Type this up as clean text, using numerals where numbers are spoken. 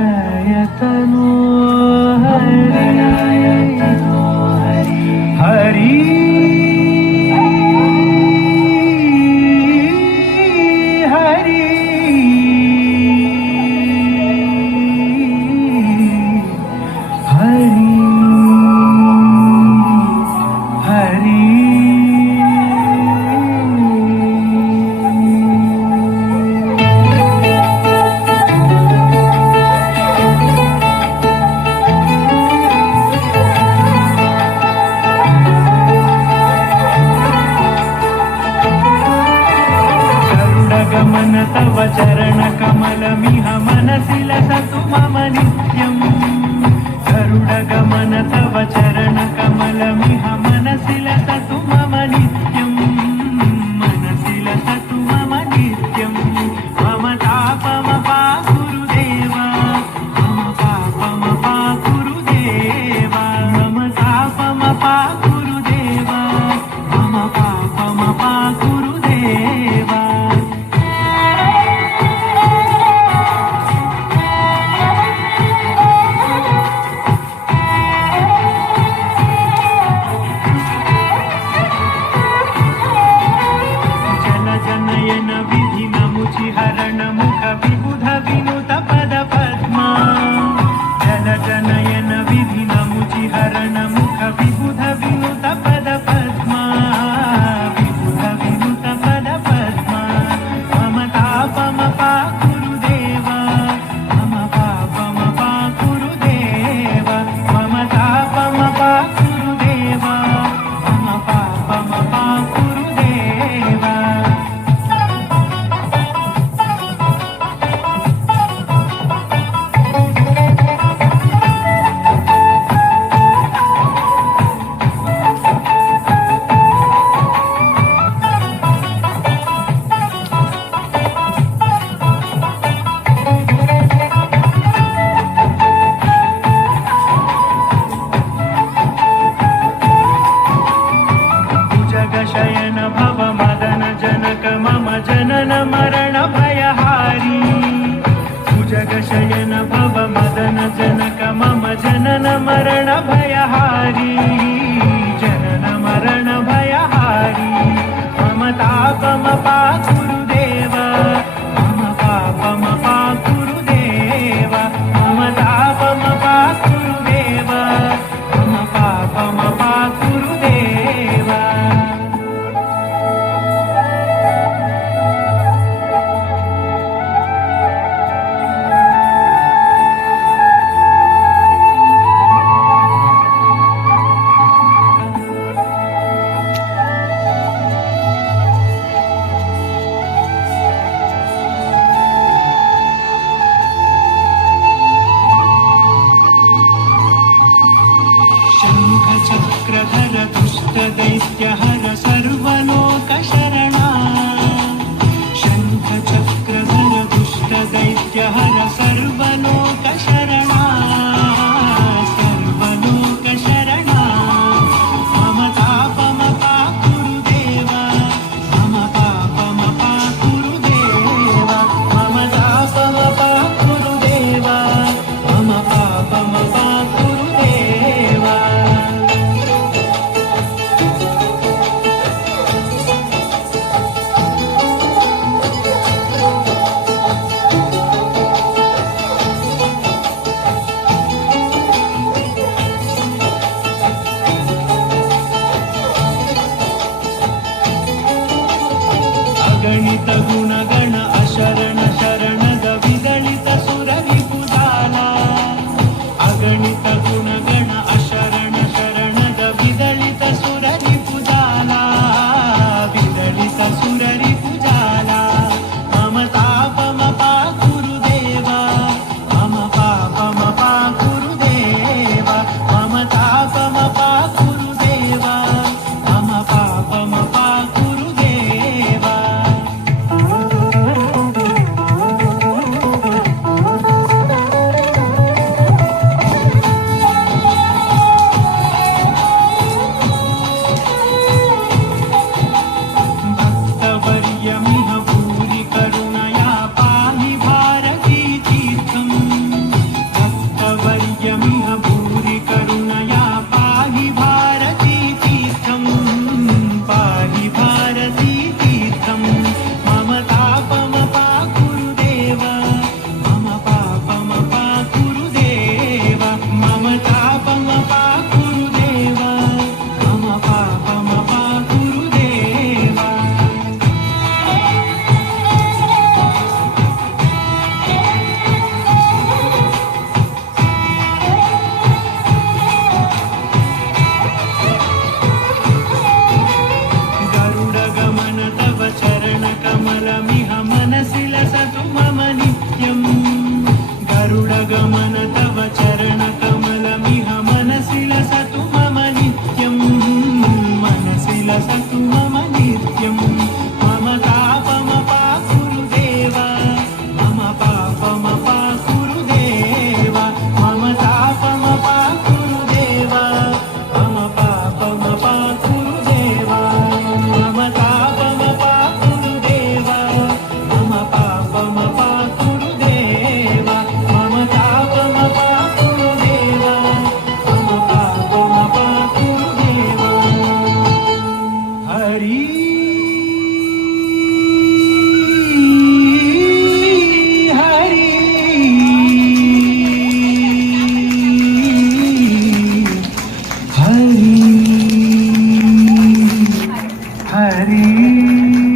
मंगलायतनो हरि हरि हरि हरि गमन तव चरण कमलमिह मनसि लसतु मम नित्यम् गरुड गमन तव चरण कमलमिह मनसि लसतु मम नित्यम् मनसि लसतु मम नित्यम् मम तापमपाकुरुदेव मम पापमपाकुरुदेव मम तापमपाकुरुदेव मम पापमपाकुरुदेव हरण मुख विबुध विनुत पद पद्मा जल जनयन विधि नमुचि हरण मुख विबुध विनुत पद पद्मा विबुध विनुत पद पद्मा मम तापमपाकुरुदेव मम पापमपाकुरुदेव मम तापमपाकुरुदेव मम पापमपाकुरुदेव शयन भव मदन जनक मम जनन मरण भयहारी भुजग शयन भव मदन जनक मम जनन मरण भयहारी जनन मरण भयहारी मम तापमपाकुरुदेव मम पापमपाकुरुदेव मम तापमपाकुरुदेव मम पापमपाकुरुदेव चक्रधर दुष्ट दैत्य हर सर्वलोक शरणा शंख चक्रधर दुष्ट दैत्य हर सर्वलोक शरणा सर्वलोक शरणा मम तापमपाकुरुदेव मम पापमपाकुरुदेव मम तापमपाकुरुदेव मम पापमपाकुरुदेव अगणित गुणगण अशरण शरणद विदलित सुररिपुजाला अगणित गुणगण अशरण शरणद विदलित सुररिपुजाला विदलित सुररिपुजाला मम तापमपाकुरुदेव मम पापमपाकुरुदेव मम तापमपाकुरुदेव मम पापमपाकुरुदेव कमलमिह मनसि लसतु मम नित्यम् गरुडगमन तव चरणकमलमिह मनसि लसतु मम नित्यम् मनसि लसतु मम नित्यम् मम तापमपाकुरु देव मम पापमपाकुरु देव मम तापमपाकुरु देव मम पापमपाकुरु देव मम तापमपाकुरु देव मम पापमपाकुरु देव मम तापमपाकुरु देव मम पापमपाकुरु देव हरि हरि हरि हरि